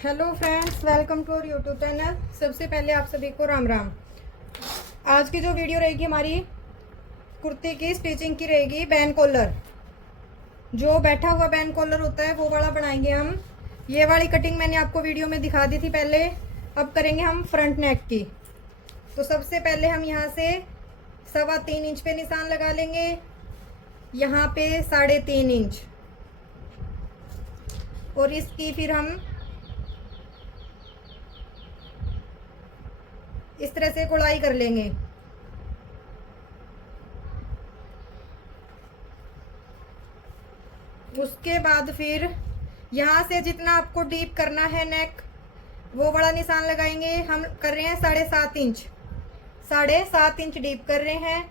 Hello friends, welcome to our YouTube channel. सबसे पहले आप सभी को राम राम। आज की जो वीडियो रहेगी हमारी कुर्ती की स्टिचिंग की रहेगी। बैन कॉलर, जो बैठा हुआ बैन कॉलर होता है वो वाला बनाएंगे हम। ये वाली कटिंग मैंने आपको वीडियो में दिखा दी थी पहले। अब करेंगे हम फ्रंट नेक की। तो सबसे पहले हम यहाँ से 3.25 इंच पे निशान लगा लेंगे, यहाँ पे 3.5 इंच, और इसकी फिर हम इस तरह से गुड़ाई कर लेंगे। उसके बाद फिर यहाँ से जितना आपको डीप करना है नेक, वो बड़ा निशान लगाएंगे। हम कर रहे हैं 7.5 इंच, 7.5 इंच डीप कर रहे हैं।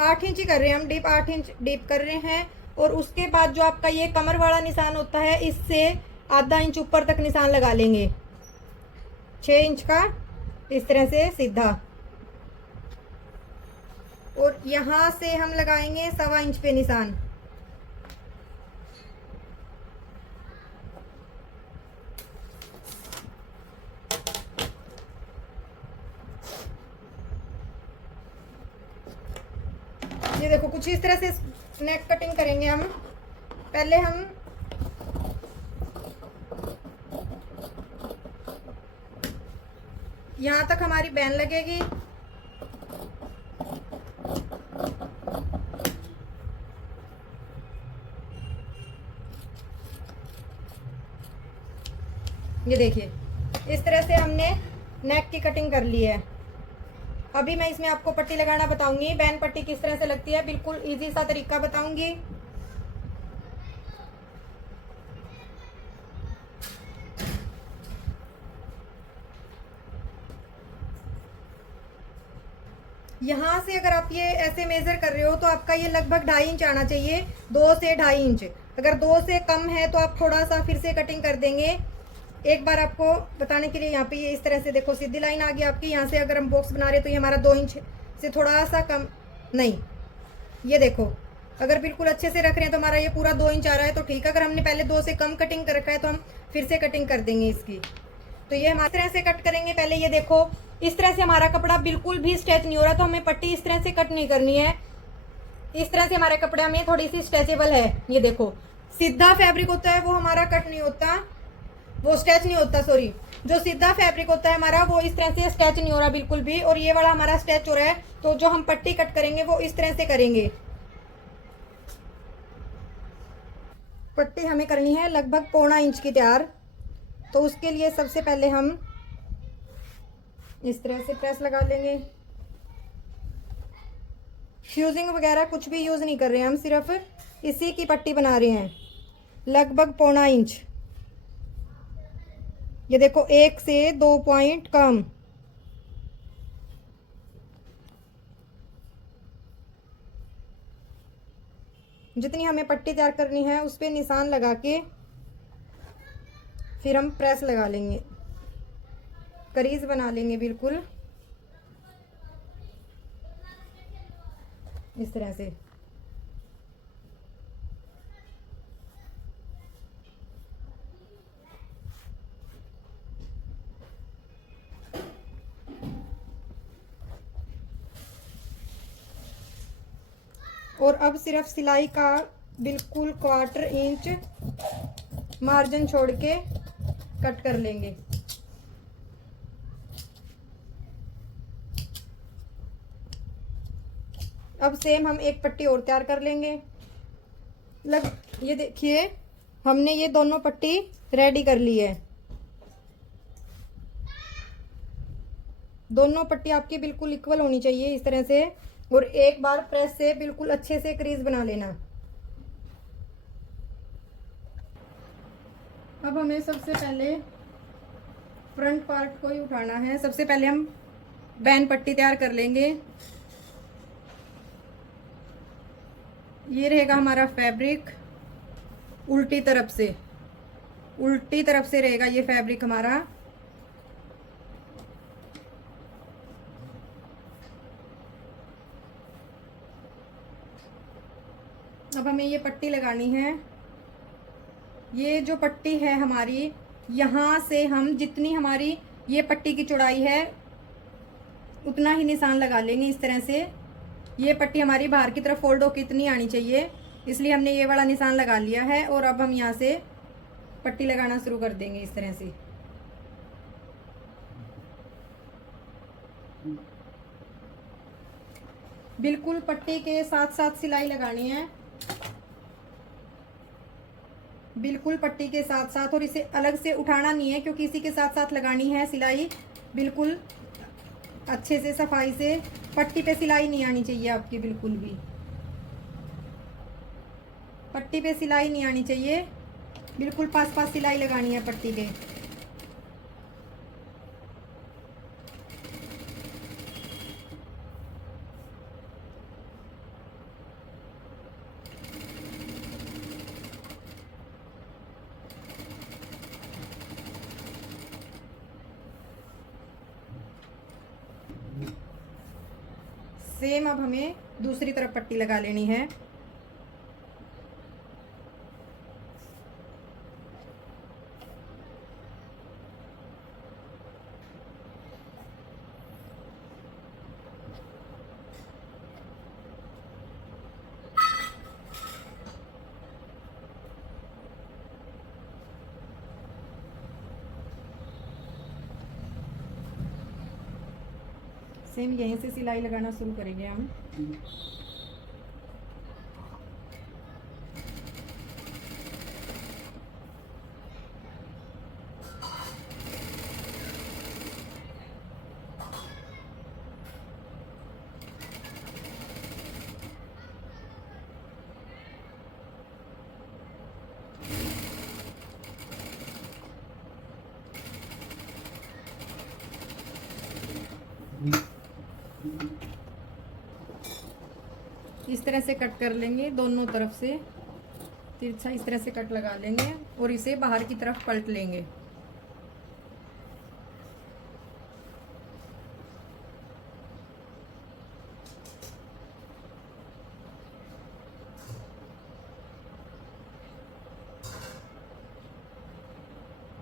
आठ इंच ही कर रहे हैं हम डीप, 8 इंच डीप कर रहे हैं। और उसके बाद जो आपका ये कमर वाला निशान होता है, इससे आधा इंच ऊपर तक निशान लगा लेंगे, 6 इंच का, इस तरह से सीधा। और यहाँ से हम लगाएंगे 1.25 इंच पे निशान। ये देखो, कुछ इस तरह से नेक कटिंग करेंगे हम। पहले हम यहाँ तक हमारी बैन लगेगी। ये देखिए, इस तरह से हमने नेक की कटिंग कर ली है। अभी मैं इसमें आपको पट्टी लगाना बताऊंगी, बैन पट्टी किस तरह से लगती है, बिल्कुल इजी सा तरीका बताऊंगी। यहाँ से अगर आप ये ऐसे मेजर कर रहे हो तो आपका ये लगभग 2.5 इंच आना चाहिए, 2 से 2.5 इंच। अगर 2 से कम है तो आप थोड़ा सा फिर से कटिंग कर देंगे। एक बार आपको बताने के लिए, यहाँ पे ये इस तरह से देखो सीधी लाइन आ गई आपकी। यहाँ से अगर हम बॉक्स बना रहे तो ये हमारा 2 इंच से थोड़ा सा कम नहीं, ये देखो, अगर बिल्कुल अच्छे से रख रहे हैं तो हमारा ये पूरा 2 इंच आ रहा है, तो ठीक है। अगर हमने पहले 2 से कम कटिंग कर रखा है तो हम फिर से कटिंग कर देंगे इसकी। तो ये हम इस तरह से कट करेंगे। पहले ये देखो, इस तरह से हमारा कपड़ा बिल्कुल भी स्ट्रेच नहीं हो रहा, तो हमें पट्टी इस तरह से कट नहीं करनी है। इस तरह से हमारे कपड़ा में थोड़ी सी स्ट्रेचेबल है। ये देखो, सीधा फैब्रिक होता है वो हमारा कट नहीं होता, वो स्ट्रेच नहीं होता, सॉरी। जो सीधा फैब्रिक होता है हमारा, वो इस तरह से स्ट्रेच नहीं हो रहा बिल्कुल भी, और ये वाला हमारा स्ट्रेच हो रहा है। तो जो हम पट्टी कट करेंगे वो इस तरह से करेंगे। पट्टी हमें करनी है लगभग 1.25 इंच की तैयार। तो उसके लिए सबसे पहले हम इस तरह से प्रेस लगा लेंगे। फ्यूजिंग वगैरह कुछ भी यूज़ नहीं कर रहे हैं हम, सिर्फ इसी की पट्टी बना रहे हैं, लगभग 1.25 इंच। ये देखो, 1 से 2 पॉइंट कम। जितनी हमें पट्टी तैयार करनी है उस पर निशान लगा के फिर हम प्रेस लगा लेंगे, करीज बना लेंगे बिल्कुल इस तरह से। और अब सिर्फ सिलाई का बिल्कुल 1/4 इंच मार्जिन छोड़ के कट कर लेंगे। अब सेम हम एक पट्टी और तैयार कर लेंगे। ये देखिए, हमने ये दोनों पट्टी रेडी कर ली है। दोनों पट्टी आपकी बिल्कुल इक्वल होनी चाहिए इस तरह से। और एक बार प्रेस से बिल्कुल अच्छे से क्रीज बना लेना। अब हमें सबसे पहले फ्रंट पार्ट को ही उठाना है। सबसे पहले हम बैन पट्टी तैयार कर लेंगे। ये रहेगा हमारा फैब्रिक, उल्टी तरफ से रहेगा ये फैब्रिक हमारा। अब अब हमें ये पट्टी लगानी है। ये जो पट्टी है हमारी, यहाँ से हम जितनी हमारी ये पट्टी की चौड़ाई है उतना ही निशान लगा लेंगे इस तरह से। ये पट्टी हमारी बाहर की तरफ फोल्ड होकर इतनी आनी चाहिए, इसलिए हमने ये वाला निशान लगा लिया है। और अब हम यहाँ से पट्टी लगाना शुरू कर देंगे इस तरह से। बिल्कुल पट्टी के साथ साथ सिलाई लगानी है, बिल्कुल पट्टी के साथ साथ। और इसे अलग से उठाना नहीं है क्योंकि इसी के साथ साथ लगानी है सिलाई। बिल्कुल अच्छे से सफाई से, पट्टी पे सिलाई नहीं आनी चाहिए आपकी, बिल्कुल भी पट्टी पे सिलाई नहीं आनी चाहिए। बिल्कुल पास पास सिलाई लगानी है पट्टी के। सेम अब हमें दूसरी तरफ पट्टी लगा लेनी है। सेम यहीं से सिलाई लगाना शुरू करेंगे हम। इस तरह से कट कर लेंगे दोनों तरफ से, तिरछा इस तरह से कट लगा लेंगे और इसे बाहर की तरफ पलट लेंगे।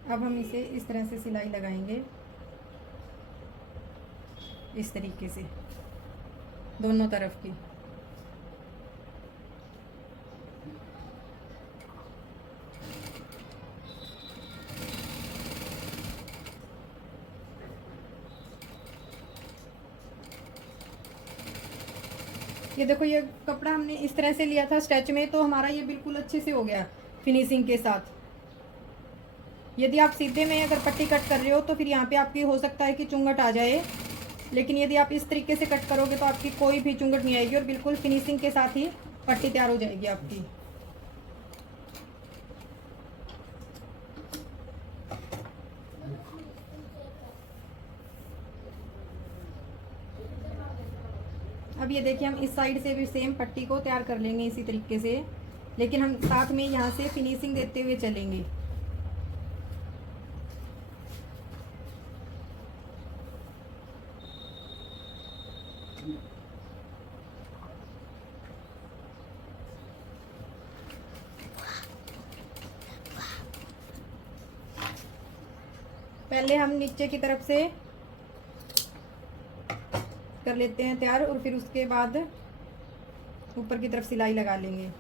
अब हम इसे इस तरह से सिलाई लगाएंगे, इस तरीके से दोनों तरफ की। ये देखो, ये कपड़ा हमने इस तरह से लिया था स्टेच में, तो हमारा ये बिल्कुल अच्छे से हो गया फिनिशिंग के साथ। यदि आप सीधे में अगर पट्टी कट कर रहे हो तो फिर यहाँ पे आपकी हो सकता है कि चुंगट आ जाए, लेकिन यदि आप इस तरीके से कट करोगे तो आपकी कोई भी चुंगट नहीं आएगी और बिल्कुल फिनिशिंग के साथ ही पट्टी तैयार हो जाएगी आपकी। अब ये देखिए, हम इस साइड से भी सेम पट्टी को तैयार कर लेंगे इसी तरीके से, लेकिन हम साथ में यहाँ से फिनिशिंग देते हुए चलेंगे। पहले हम नीचे की तरफ से कर लेते हैं तैयार और फिर उसके बाद ऊपर की तरफ सिलाई लगा लेंगे।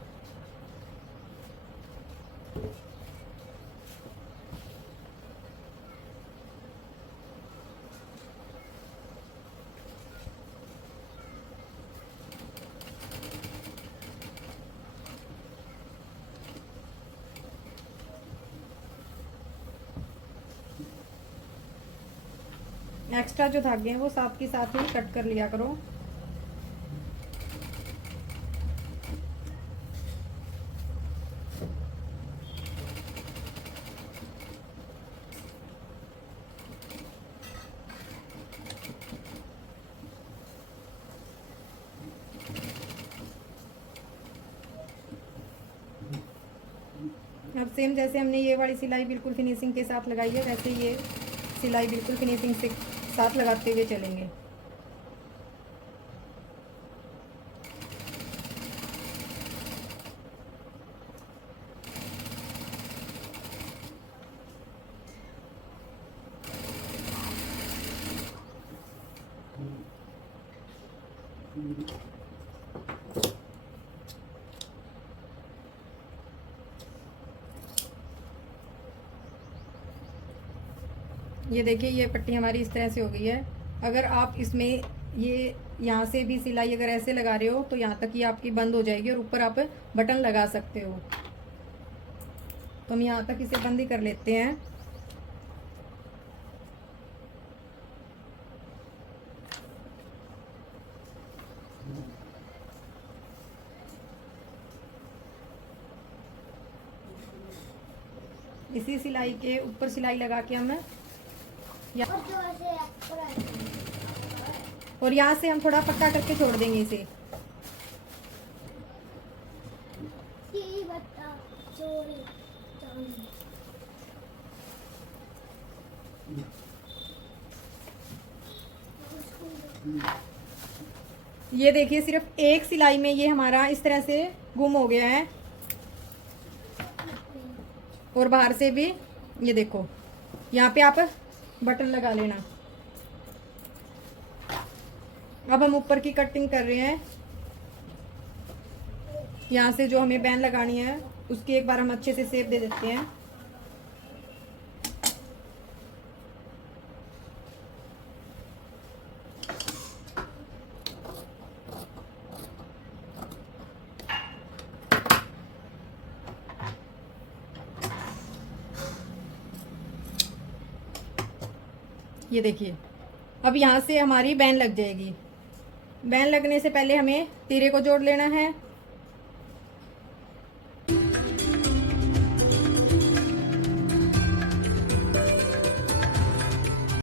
एक्स्ट्रा जो धागे हैं वो साथ के साथ ही कट कर लिया करो। अब सेम जैसे हमने ये वाली सिलाई बिल्कुल फिनिशिंग के साथ लगाई है, वैसे ये सिलाई बिल्कुल फिनिशिंग से साथ लगाते हुए चलेंगे। ये देखिए ये पट्टी हमारी इस तरह से हो गई है। अगर आप इसमें ये यहाँ से भी सिलाई अगर ऐसे लगा रहे हो तो यहाँ तक ये आपकी बंद हो जाएगी और ऊपर आप बटन लगा सकते हो। तो हम यहाँ तक इसे बंद ही कर लेते हैं। इसी सिलाई के ऊपर सिलाई लगा के हम और यहाँ से हम थोड़ा पक्का करके छोड़ देंगे इसे। ये देखिए सिर्फ एक सिलाई में ये हमारा इस तरह से गुम हो गया है और बाहर से भी ये देखो यहाँ पे आप बटन लगा लेना। अब हम ऊपर की कटिंग कर रहे हैं। यहाँ से जो हमें बैन लगानी है उसकी एक बार हम अच्छे से शेप दे देते हैं। ये देखिए अब यहाँ से हमारी बैन लग जाएगी। बैन लगने से पहले हमें तीरे को जोड़ लेना है